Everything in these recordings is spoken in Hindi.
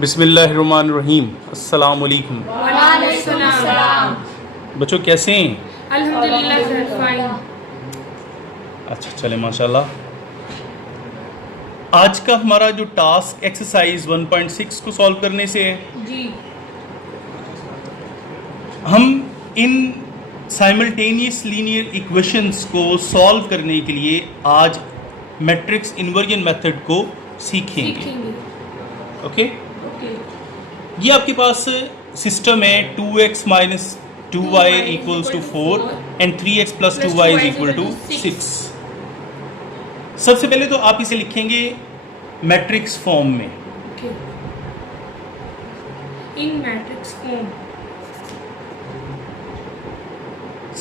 बिस्मिल्लाहिर्रहमानिर्रहीम। अस्सलाम वालेकुम। वालेकुम सलाम। बच्चों कैसे हैं? अल्हम्दुलिल्लाह सर फाइन। अच्छा चले माशाल्लाह। आज का हमारा जो टास्क एक्सरसाइज 1.6 को सॉल्व करने से है, जी हम इन साइमल्टेनियस लीनियर इक्वेशंस को सॉल्व करने के लिए आज मैट्रिक्स इन्वर्जन मेथड को सीखेंगे। सीखेंगे। ओके, ओके ये आपके पास सिस्टम है 2x minus 2y equals to 4 and 3x plus 2y is equal to 6। सबसे पहले तो आप इसे लिखेंगे मैट्रिक्स फॉर्म में। Okay in matrix form.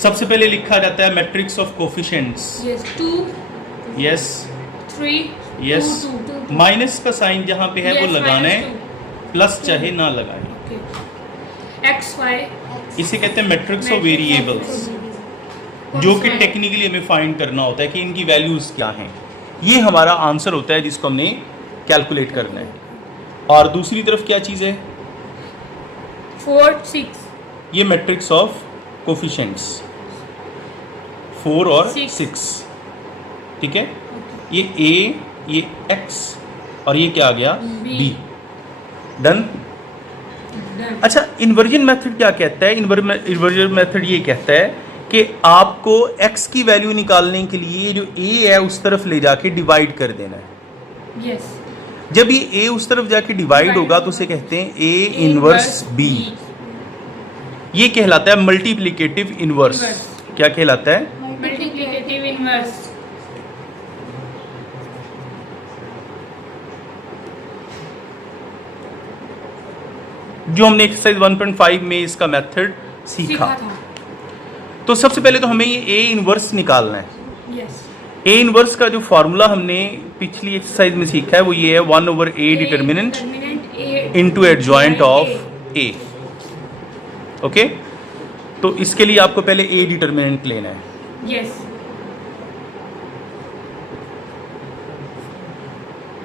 सबसे पहले लिखा जाता है matrix of coefficients. Yes 2 yes 3 yes 2 minus का साइन जहां पे है वो लगाना है, प्लस चाहे ना लगाए। ओके एक्स वाई इसे कहते हैं मैट्रिक्स ऑफ वेरिएबल्स, जो कि टेक्निकली हमें फाइंड करना होता है कि इनकी वैल्यूज क्या हैं। ये हमारा आंसर होता है जिसको हमने कैलकुलेट करना है। और दूसरी तरफ क्या चीज़ है? 4 6 ये मैट्रिक्स ऑफ कोफिशिएंट्स 4 और 6। ठीक है, ये A, ये X और ये क्या आ गया? B। डन। अच्छा, इन्वर्जन मेथड क्या कहता है? इन्वर्जन मेथड ये कहता है कि आपको x की वैल्यू निकालने के लिए जो a है उस तरफ ले जाके डिवाइड कर देना है। यस जब ये a उस तरफ जाके डिवाइड होगा तो उसे कहते हैं a इनवर्स b। ये कहलाता है मल्टीप्लिकेटिव इनवर्स। क्या कहलाता है? Multiplicative inverse. जो हमने एक्सरसाइज 1.5 में इसका मेथड सीखा था। तो सबसे पहले तो हमें ये a इनवर्स निकालना है। यस a इनवर्स का जो फॉर्मूला हमने पिछली एक्सरसाइज में सीखा है वो ये है 1/a determinant into adjoint of a। Okay, तो इसके लिए आपको पहले a डिटर्मिनेंट लेना है। Yes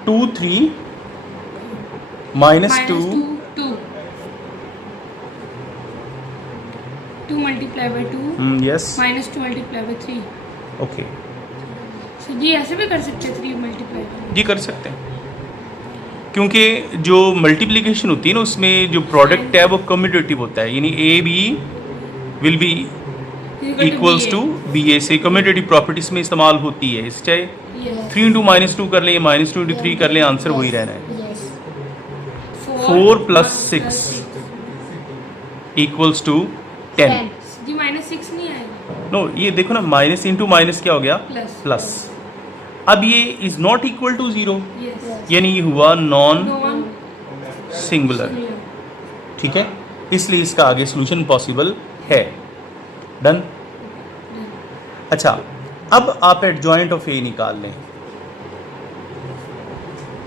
2 3 minus 2 2 multiply by 2 yes minus 2 multiply by 3। Okay so जी ऐसे भी कर सकते हैं 3 मल्टीप्लाई जी कर सकते हैं, क्योंकि जो मल्टीप्लिकेशन होती है ना उसमें जो प्रोडक्ट है वो कम्यूटेटिव होता है, यानी A B will be equals to B A से कम्यूटेटिव प्रॉपर्टीज में इस्तेमाल होती है। इस चाहे 3 इंटू माइनस 2 कर लें, माइनस 2 इंटू 3 कर लें, आंसर वही रहना है। 4 प्लस 6 इक्वल्स टू 10। जी माइनस 6 नहीं आएगा। नो, ये देखो ना, माइनस इंटू माइनस क्या हो गया? प्लस। अब ये इज नॉट इक्वल टू 0, यानी ये हुआ नॉन सिंगुलर। ठीक है, इसलिए इसका आगे सॉल्यूशन पॉसिबल है। डन। अच्छा, अब आप एडजॉइंट ऑफ ए निकाल लें।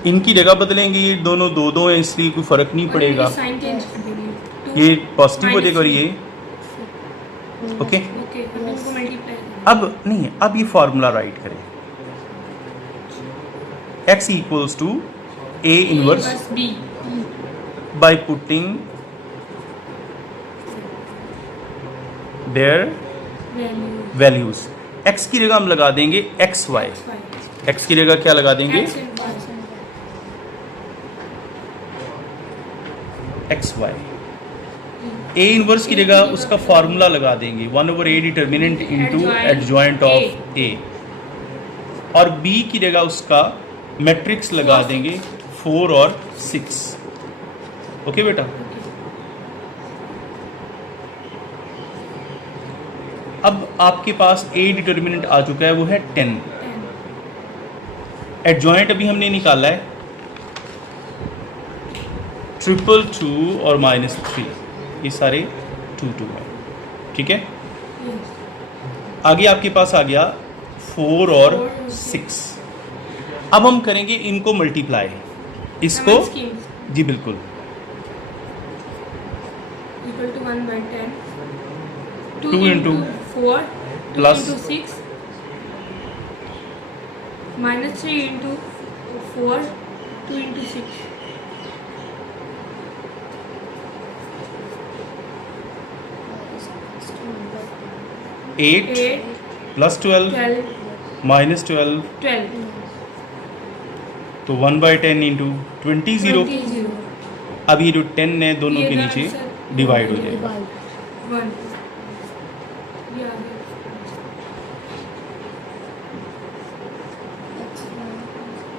इनकी जगह बदलेंगे, ये दोनों 2 हैं इसलिए कोई फर्क नहीं पड़ेगा। ये पॉजिटिव हो जाएगा और ये ओके। अब नहीं, अब ये फॉर्मूला राइट करें। x equals to a inverse b by putting their values. x की जगह हम लगा देंगे xy। x की जगह क्या लगा देंगे? xy। a इनवर्स की जगह उसका फॉर्मूला लगा देंगे 1/a determinant into adjoint of a, और b की जगह उसका मैट्रिक्स लगा देंगे 4 और 6। ओके बेटा, अब आपके पास a डिटर्मिनेंट आ चुका है, वो है 10। एडजॉइंट अभी हमने निकाला है 2 और -3, ये सारे 2 है। ठीक है, आगे आपके पास आ गया 4 और 6। अब हम करेंगे इनको मल्टीप्लाई, इसको जी बिल्कुल equal to 1 by 10 2 into 4 plus 6 minus 3 into 4 2 into 6 8 8 plus 12 12 minus 12 12 तो 1/10 इंटू 20 0। 20 0 अब ये जो 10 है दोनों ये के ना नीचे आंसर डिवाइड हो जाएगा। 1 ये आ गया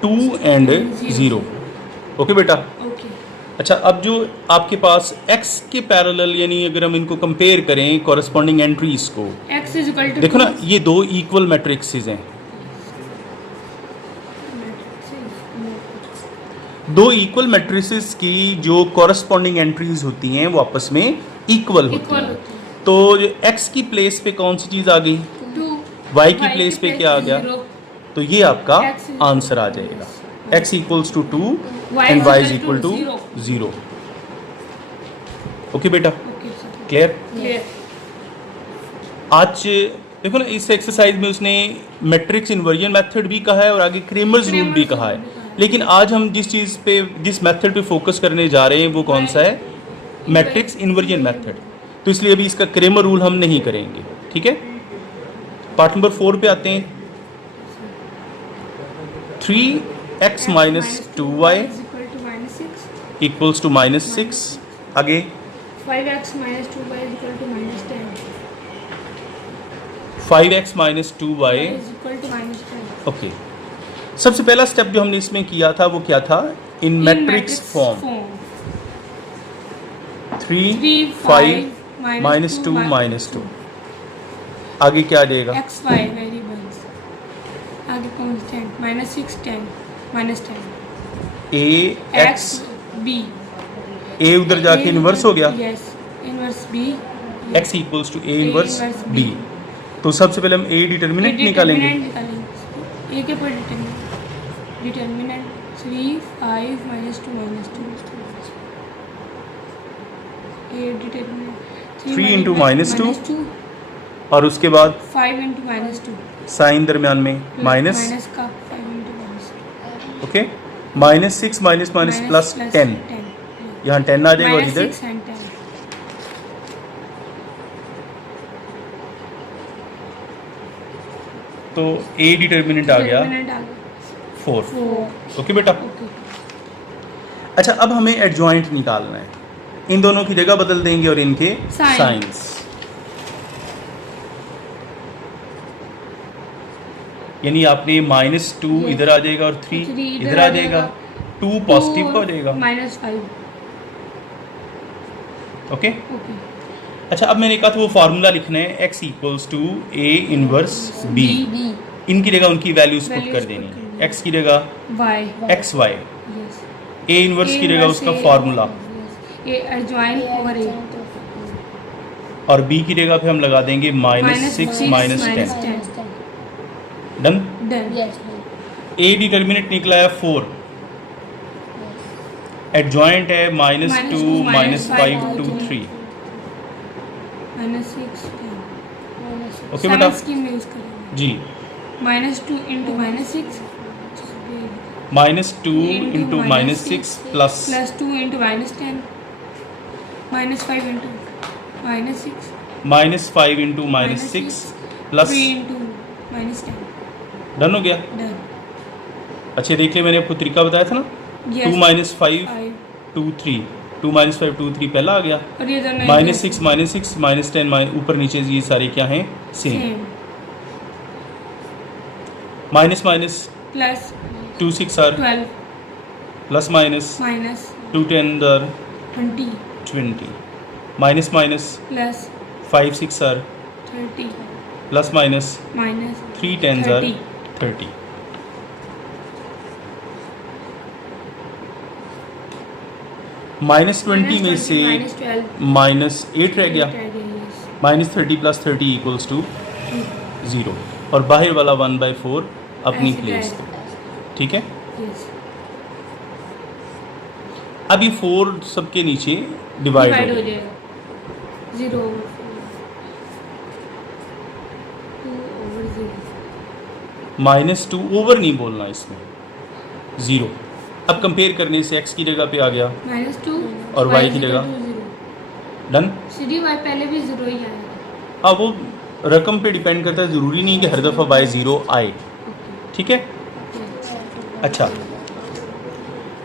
2 एंड 0। ओके बेटा। ओके अच्छा, अब जो आपके पास x के पैरेलल यानी अगर हम इनको कंपेयर करें कॉरस्पॉन्डिंग एंट्रीज को, x इज इक्वल टू देखो ना ये दो इक्वल मैट्रिक्सेस हैं। दो इक्वल मैट्रिसेस की जो कॉरस्पॉन्डिंग एंट्रीज होती हैं वो आपस में इक्वल होती इक्वल हैं। होती है तो x की प्लेस पे कौन सी चीज़ आ गई, 2 y की प्लेस पे क्या आ गया, 0 तो ये आपका X is आंसर आ जाएगा। x equals to 2 Y and is y is equal equal to to 0। Okay बेटा, ओके सर क्लियर। क्लियर आज देखो ना इस एक्सरसाइज में उसने मैट्रिक्स इन्वर्जन मेथड भी कहा है और आगे क्रेमर्स रूल भी कहा है, लेकिन आज हम जिस मेथड पे फोकस करने जा रहे हैं वो कौन सा है, मैट्रिक्स इन्वर्जन मेथड। तो इसलिए अभी इसका क्रेमर रूल हम नहीं करेंगे, ठीक है। पार्ट नंबर 4 पे आते हैं। 3x minus 2y is equal to -6 equals to -6। आगे 5x minus 2y is equal to -10 5x minus 2y। is equal to -10 okay, सबसे पहला स्टेप जो हमने इसमें किया था वो क्या था, इन In matrix matrix form. form 3 3 5 5 minus 2 minus 2। आगे क्या आ जाएगा, x y वेरिएबल्स आगे constant -6 10 -10 a x b a उधर जाके इन्वर्स हो गया, yes inverse b x equals to a inverse inverse b। तो सबसे पहले हम a डिटर्मिनेंट निकालेंगे। a के पर डिटर्मिनेंट 3 5 -2 -2 a डिटर्मिनेंट 3 into -2 और उसके बाद 5 into -2 साइन दरमियान में माइनस, माइनस का 5 into -2 okay, -6 minus minus plus 10, यहाँ 10 आ जाएगा और इधर -6 and 10 तो a डिटर्मिनेंट आ गया डिटर्मिनेंट आ गया 4। 4 ओके बेटा। ओके अच्छा, अब हमें एडजॉइंट निकालना है। इन दोनों की जगह बदल देंगे और इनके Sign. साइंस, यानी आपने -2 Yes. इधर आ जाएगा और 3 3 इधर आ जाएगा, 2 पॉजिटिव का हो जाएगा। -5 ओके। ओके अच्छा, अब मैंने कहा था वो फार्मूला लिखना है x equals to a inverse b। इनकी जगह उनकी वैल्यूज पुट Values कर put देनी कर है, देनी। x की जगह y x y, yes a inverse की जगह उसका फार्मूला ये एडजॉइन ओवर ए और b की जगह पे हम लगा देंगे -6 -10। 10 डन। डन a डिटर्मिनेंट निकला है 4, एडजॉइंट है -2 -5 2 3। -6 ओके बेटा स्कीम में यूज करेंगे जी, -2 into -6 -2 into -6 plus +2 into -10 -5 into -6 -5 into -6 plus 3 into -10 done हो गया। डन अच्छा देखिए, मैंने आपको तरीका बताया था ना, 2 -5 5 2 3, 2 -5 2 3 पहला आ गया, और ये दोनों -6 -10 ऊपर नीचे ये सारे क्या हैं, same. Same minus minus plus 2 6 are 12 plus minus minus 2 10 are 20 20, minus minus plus 5 6 are 30 plus minus minus 3 10 are 30। -20 में से -8 रह गया, -30 प्लस 30 इक्वल्स टू 0 और बाहर वाला 1/4 अपनी ऐसे प्लेस जाएगा। पे, ठीक है। अब ये 4 सबके नीचे डिवाइड हो हो जाएगा। जाएगा 0 2/0 -2 ओवर नहीं बोलना इसमें, 0। अब कंपेयर करने से x की जगह पे आ गया -2 और y की जगह डन। सीधी y पहले भी 0 ही आया अब वो रकम पे डिपेंड करता है, ज़रूरी नहीं कि हर दफ़ा बाय ज़ीरो आए, ठीक है। अच्छा,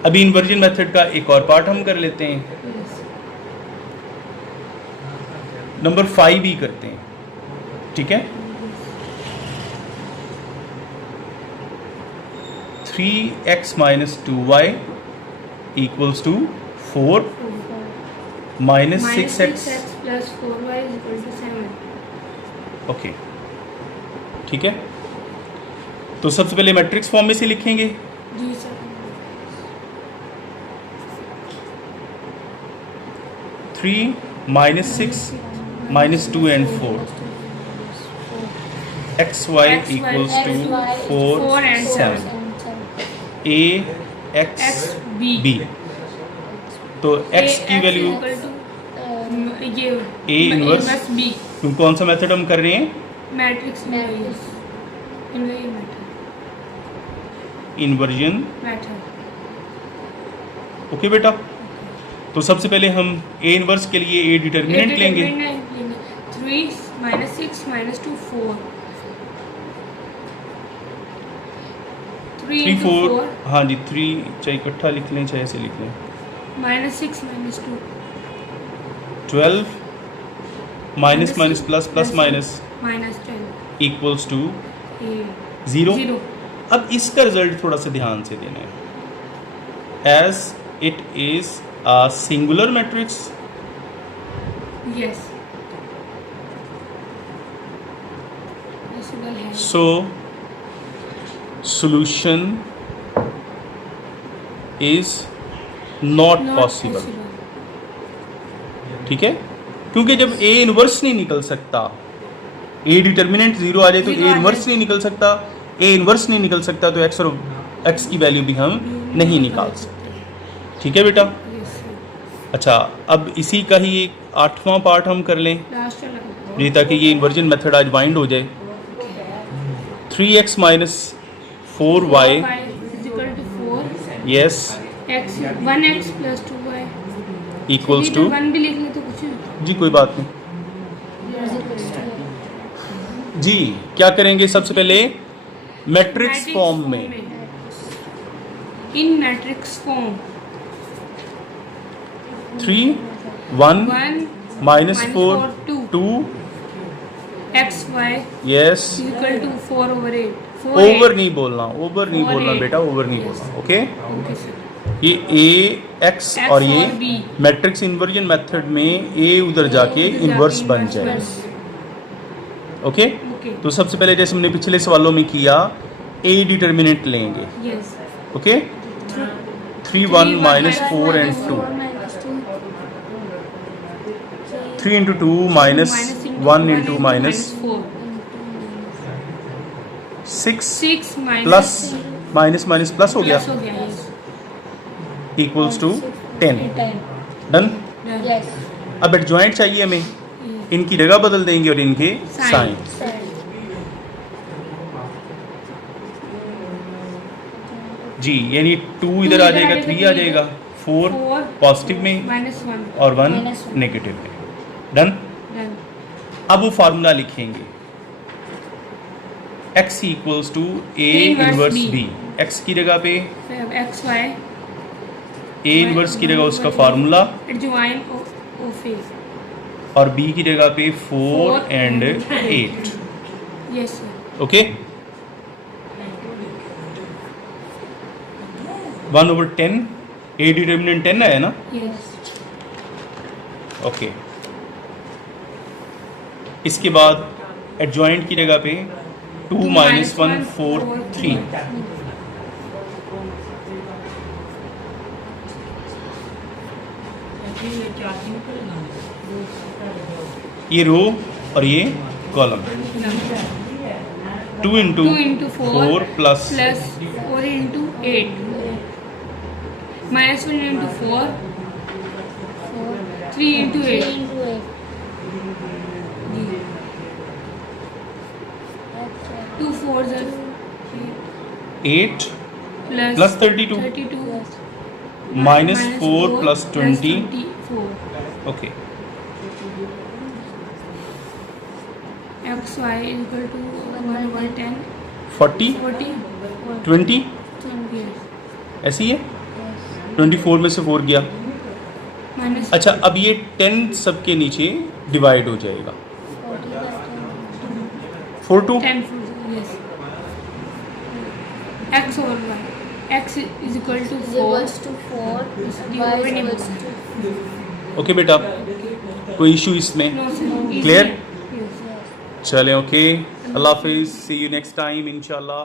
अभी इन्वर्जन मेथड का एक और पार्ट हम कर लेते हैं, नंबर 5 ही करते हैं, ठीक है। 3x minus 2y equals to 4 minus 6x plus 4y equal to 7। Okay, ठीक है। तो सबसे पहले मैट्रिक्स फॉर्म में से लिखेंगे। जी sir. 3 minus 6 minus 2 and 4 X Y equals to 4 and 7 A X B. तो एक्स की वैल्यू A इनवर्स बी कौन सा मेथड हम कर रहे हैं, मैट्रिक्स इन्वर्जन। मेथड। ओके बेटा, तो सबसे पहले हम ए इनवर्स के लिए ए डिटर्मिनेंट लेंगे। 3 माइनस 6 माइनस 2 4 3 4 हाँ जी, 3 चाहे इकट्ठा लिख लें चाहे ऐसे लिख लें। Minus 6 minus 2 12 minus minus plus plus minus minus 10 equals to 0। 0। अब इसका रिजल्ट थोड़ा सा ध्यान से देना है। As it is a singular matrix, yes possible है। So solution is not possible, ठीक है। क्योंकि जब ए इनवर्स नहीं निकल सकता, ए डिटर्मिनेंट 0 आ जाए तो ए इनवर्स नहीं निकल सकता, ए इनवर्स नहीं निकल सकता तो एक्स और एक्स की वैल्यू भी हम नहीं निकाल सकते, ठीक है बेटा। अच्छा, अब इसी का ही एक 8वां पार्ट हम कर लें जी, ताकि ये इन्वर्जन मेथड आज बाइंड हो जाए। 3x minus 4y equal to 4 yes x 1x plus 2y equals to 1 भी लिख ले तो कुछ नहीं। जी कोई बात नहीं जी। क्या करेंगे सबसे पहले मैट्रिक्स फॉर्म में, in matrix form 3 1 minus 4 2 X Y yes. Equal to 4 over 8। Over नहीं बोलना, ओवर नहीं बोलना बेटा, ओवर नहीं बोलना, ओके। Okay sir. ये ए एक्स और ये B मैट्रिक्स इन्वर्जन मेथड में ए उधर जाके इन्वर्स बन जाए, ओके। ओके तो सबसे पहले जैसे हमने पिछले सवालों में किया, ए डिटर्मिनेंट लेंगे, yes okay. 3 1 minus 4 and 2 3 into 2 minus 1 into minus 6 plus minus minus plus हो गया हो गया yes equals to 10। Done. Yes. अब एडजॉइंट चाहिए हमें, इनकी जगह बदल देंगे और इनके साइन। जी, यानी 2 इधर आ जाएगा, 3 आ जाएगा, 4 पॉजिटिव में माइनस 1 और 1 Minus 1. नेगेटिव में। डन। डन। अब वो फार्मूला लिखेंगे, x equals to A inverse inverse B. B. x की जगह पे एक्स वाई a इनवर्स की जगह उसका फार्मूला एडजॉइन ऑफ ए और b की जगह पे 4 and 8, yes sir. Okay. 1/10 a determinant 10 है ना, यस ओके। इसके बाद एडजॉइंट की जगह पे 2 माइनस 1 4 3, ये रो और ये column. 2 into 2 into 4 plus 4 into 8 minus 1 into 4 3 into 8 2 4 8 plus plus 32 minus 4 plus 20, 24 okay. X Y equal to 1/10 40 40 20 yes ऐसी है 24 में से 4 गया। माइनस अच्छा अब ये 10 सबके नीचे डिवाइड हो जाएगा 4 to 10 yes x over y x is equal to 4 equals to 4 y is equals to okay बेटा कोई इशू इसमें no sir Clear? yes चलें ओके अल्लाह हाफिज़ सी यू नेक्स्ट टाइम इंशाल्लाह।